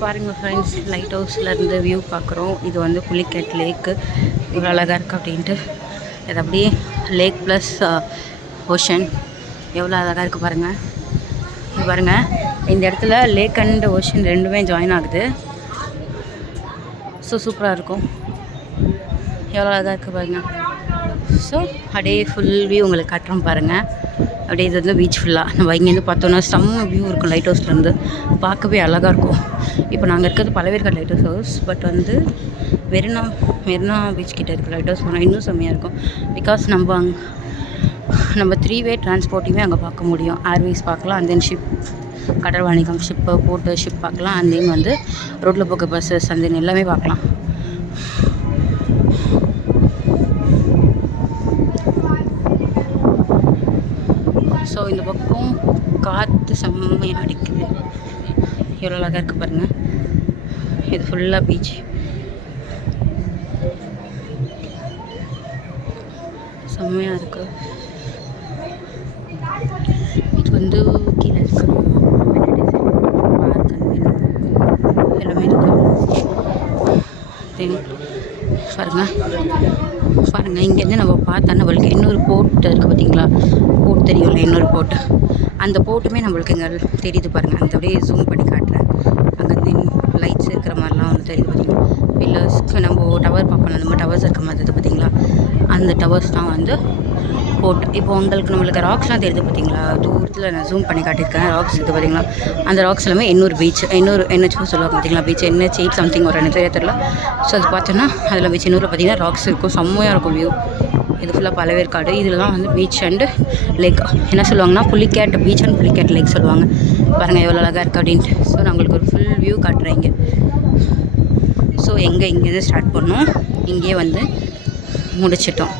பாருங்கள் friends, light ஹவுஸ்லேருந்து view பார்க்குறோம். இது வந்து புலிக்கேட் லேக்கு. இவ்வளோ அழகாக இருக்குது அப்படின்ட்டு. இது அப்படியே லேக் ப்ளஸ் ஓஷன். எவ்வளோ அழகாக இருக்குது பாருங்கள். இது பாருங்கள், இந்த இடத்துல லேக் அண்ட் ஓஷன் ரெண்டுமே ஜாயின் ஆகுது. ஸோ சூப்பராக இருக்கும். எவ்வளோ அழகாக இருக்குது பாருங்கள். ஸோ அப்படியே ஃபுல் வியூ உங்களுக்கு காட்டுறோம் பாருங்கள். அப்படியே இது வந்து பீச் ஃபுல்லாக நம்ம இங்கேருந்து பார்த்தோன்னா செம்ம வியூ இருக்கும். லைட் ஹவுஸ்லேருந்து பார்க்கவே அழகாக இருக்கும். இப்போ நாங்கள் இருக்கிறது பழவேற்காடு லைட் ஹவுஸ். பட் வந்து மெரினா பீச் கிட்டே இருக்கிற லைட் ஹவுஸ் போனால் இன்னும் செம்மையாக இருக்கும். பிகாஸ் நம்ம 3-வே டிரான்ஸ்போர்ட்டையுமே அங்கே பார்க்க முடியும். ஏர்வேஸ் பார்க்கலாம், அண்ட் தென் ஷிப், கடல் வாணிகம், ஷிப்பு போட்டு ஷிப் பார்க்கலாம், அண்ட் தென் வந்து ரோட்டில் போக்க பஸ்ஸஸ், அண்ட் தென் எல்லாமே பார்க்கலாம். ஸோ இந்த பக்கம் காற்று செம்மையாக அடிக்குது. எவ்வளோ அழகாக இருக்குது பாருங்கள். இது ஃபுல்லாக பீச். செம்மையாக இருக்குது. இது வந்து கீழே இருக்கிற பார்க் எல்லாமே இருக்கு. பாருங்கள் இங்கேருந்து நம்ம பார்த்தா நம்மளுக்கு இன்னொரு போர்ட் இருக்குது பார்த்தீங்களா? போர்ட் தெரியும்ல, இன்னொரு போர்ட்டு. அந்த போர்ட்டுமே நம்மளுக்கு இங்கே தெரியுது பாருங்கள். அந்த அப்படியே ஜூம் பண்ணி காட்டுறேன். அங்கேருந்து லைட்ஸ் இருக்கிற மாதிரிலாம் வந்து தெரியுது பார்த்தீங்களா? பில்லர்ஸ்க்கு நம்ம டவர் பார்ப்போம், அந்த மாதிரி டவர்ஸ் இருக்கிற மாதிரி இருக்குது பார்த்தீங்களா? அந்த டவர்ஸ் தான் வந்து போர்ட். இப்போ நம்மளுக்கு ராக்ஸ்லாம் தெரியுது பார்த்தீங்களா? தூரத்தில் நான் ஜூம் பண்ணி காட்டியிருக்கேன். ராக்ஸ் இருக்குது பார்த்தீங்களா? அந்த ராக்ஸ் எல்லாமே இன்னொரு பீச், என்னச்சும் சொல்லுவாங்க பார்த்தீங்களா? பீச் NH 8 சம்திங் ஒரு எனக்கு தெரியல. ஸோ அது பார்த்தோன்னா அதில் பீச் இன்னொரு பார்த்தீங்கன்னா ராக்ஸ் இருக்கும். செம்மையாக இருக்கும் வியூ. இது ஃபுல்லாக பழவேற்காடு. இதில் தான் வந்து பீச் அண்டு லேக் என்ன சொல்லுவாங்கன்னா புலிக்கேட் பீச் அண்ட் புலிக்கேட் லேக் சொல்லுவாங்க. பாருங்கள் எவ்வளோ அழகாக இருக்குது அப்படின்ட்டு. ஸோ நான் உங்களுக்கு ஒரு ஃபுல் வியூ காட்டுறேன் இங்கே. ஸோ இங்கேருந்து ஸ்டார்ட் பண்ணோம், இங்கேயே வந்து முடிச்சிட்டோம்.